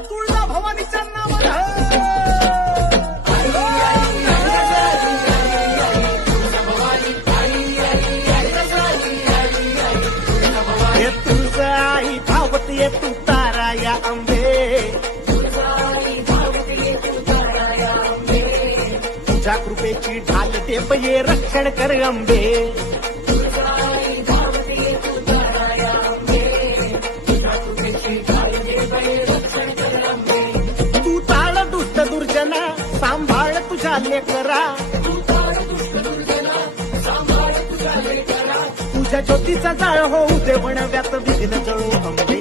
तुळजा भवानीच्या नावानं हे तुळजा आई धावत ये तू तारा या अंबे तुझ्या कृपेची ढाल टेप ये रक्षण कर अंबे तू ताळ दुष्ट दुर्जना सांभाळ तुझ्या लेकरा तुझ्या ज्योतीचा जाळ होऊ दे बनव्यात विघ्न जळू अंबे